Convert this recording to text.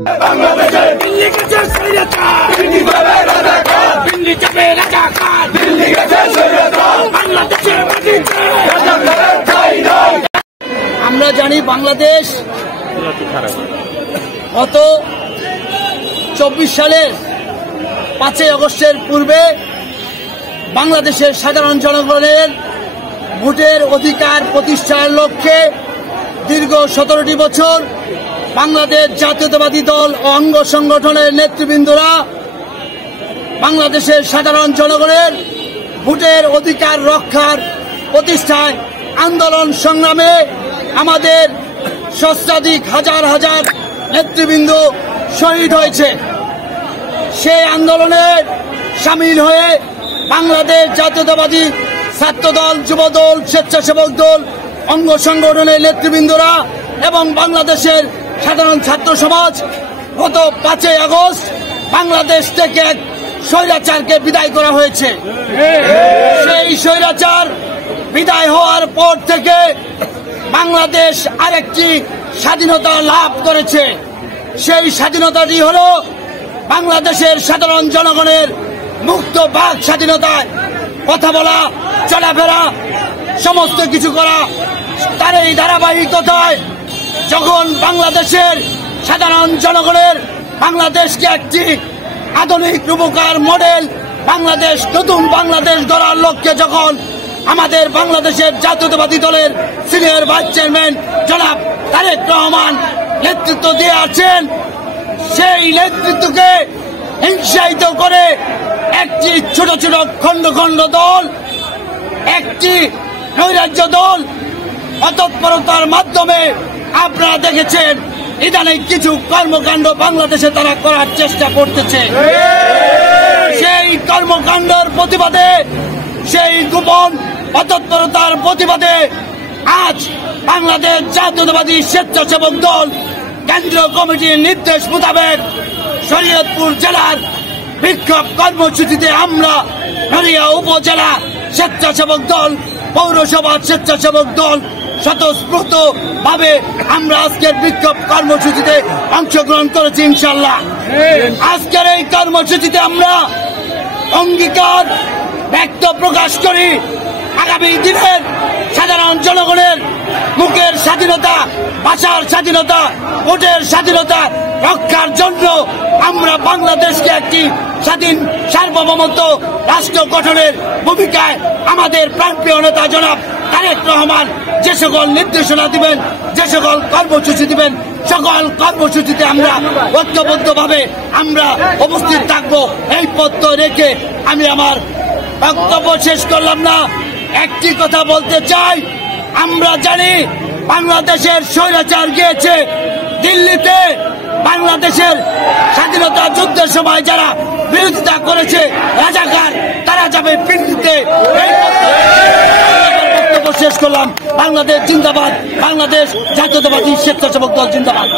আমরা জানি বাংলাদেশ গত 24 সালের 5 আগস্টের পূর্বে বাংলাদেশের সাধারণ জনগণের ভোটের অধিকার প্রতিষ্ঠার লক্ষ্যে দীর্ঘ 17টি বছর বাংলাদেশ জাতীয়তাবাদী দল ও অঙ্গ সংগঠনের নেতৃবৃন্দরা বাংলাদেশের সাধারণ জনগণের ভোটের অধিকার রক্ষার প্রতিষ্ঠায় আন্দোলন সংগ্রামে আমাদের সহস্রাধিক হাজার হাজার নেতৃবৃন্দ শহীদ হয়েছে। সেই আন্দোলনে সামিল হয়ে বাংলাদেশ জাতীয়তাবাদী ছাত্রদল, যুবদল, স্বেচ্ছাসেবক দল, অঙ্গ সংগঠনের নেতৃবৃন্দরা এবং বাংলাদেশের সাধারণ ছাত্র সমাজ গত 5 আগস্ট বাংলাদেশ থেকে এক স্বৈরাচারকে বিদায় করা হয়েছে। সেই স্বৈরাচার বিদায় হওয়ার পর থেকে বাংলাদেশ আরেকটি স্বাধীনতা লাভ করেছে। সেই স্বাধীনতাটি হলো বাংলাদেশের সাধারণ জনগণের মুক্ত বাক স্বাধীনতায় কথা বলা, চলাফেরা, সমস্ত কিছু করা। তার এই ধারাবাহিকতায় যখন বাংলাদেশের সাধারণ জনগণের বাংলাদেশকে একটি আধুনিক রূপকার মডেল বাংলাদেশ, নতুন বাংলাদেশ গড়ার লক্ষ্যে যখন আমাদের বাংলাদেশের জাতীয়তাবাদী দলের সিনিয়র ভাইস চেয়ারম্যান জনাব তারেক রহমান নেতৃত্ব দিয়ে আছেন, সেই নেতৃত্বকে হিংসায়িত করে একটি ছোট ছোট খণ্ড খণ্ড দল, একটি নৈরাজ্য দল অতৎপরতার মাধ্যমে আপনারা দেখেছেন ইদানিং কিছু কর্মকাণ্ড বাংলাদেশে তারা করার চেষ্টা করতেছে। সেই কর্মকাণ্ডের প্রতিবাদে, সেই গোপন অতৎপরতার প্রতিবাদে আজ বাংলাদেশ জাতীয়তাবাদী স্বেচ্ছাসেবক দল কেন্দ্রীয় কমিটির নির্দেশ মোতাবেক শরীয়তপুর জেলার বিক্ষোভ কর্মসূচিতে আমরা নড়িয়া উপজেলা স্বেচ্ছাসেবক দল, পৌরসভা স্বেচ্ছাসেবক দল স্বতঃস্ফূর্ত ভাবে আমরা আজকের বিক্ষোভ কর্মসূচিতে অংশগ্রহণ করেছি। ইনশাল্লাহ আজকের এই কর্মসূচিতে আমরা অঙ্গীকার ব্যক্ত প্রকাশ করি আগামী দিনের সাধারণ জনগণের মুখের স্বাধীনতা, ভাষার স্বাধীনতা, ভোটের স্বাধীনতা রক্ষার জন্য আমরা বাংলাদেশকে একটি স্বাধীন সার্বভৌমত্ব রাষ্ট্র গঠনের ভূমিকায় আমাদের প্রাণপ্রিয় নেতা জনাব তারেক রহমান যে সকল নির্দেশনা দিবেন, যে সকল কর্মসূচি দিবেন, সকল কর্মসূচিতে আমরা ঐক্যবদ্ধভাবে আমরা উপস্থিত থাকবো। এই পথ রেখে আমি আমার বক্তব্য শেষ করলাম না, একটি কথা বলতে চাই। আমরা জানি বাংলাদেশের স্বৈরাচার গিয়েছে দিল্লিতে, বাংলাদেশের স্বাধীনতা যুদ্ধের সময় যারা বিরোধিতা করেছে রাজাকার, তারা যাবে পিন্ডিতে। বক্তব্য শেষ করলাম। বাংলাদেশ জিন্দাবাদ, বাংলাদেশ জাতীয়তাবাদী স্বেচ্ছাসেবক দল জিন্দাবাদ।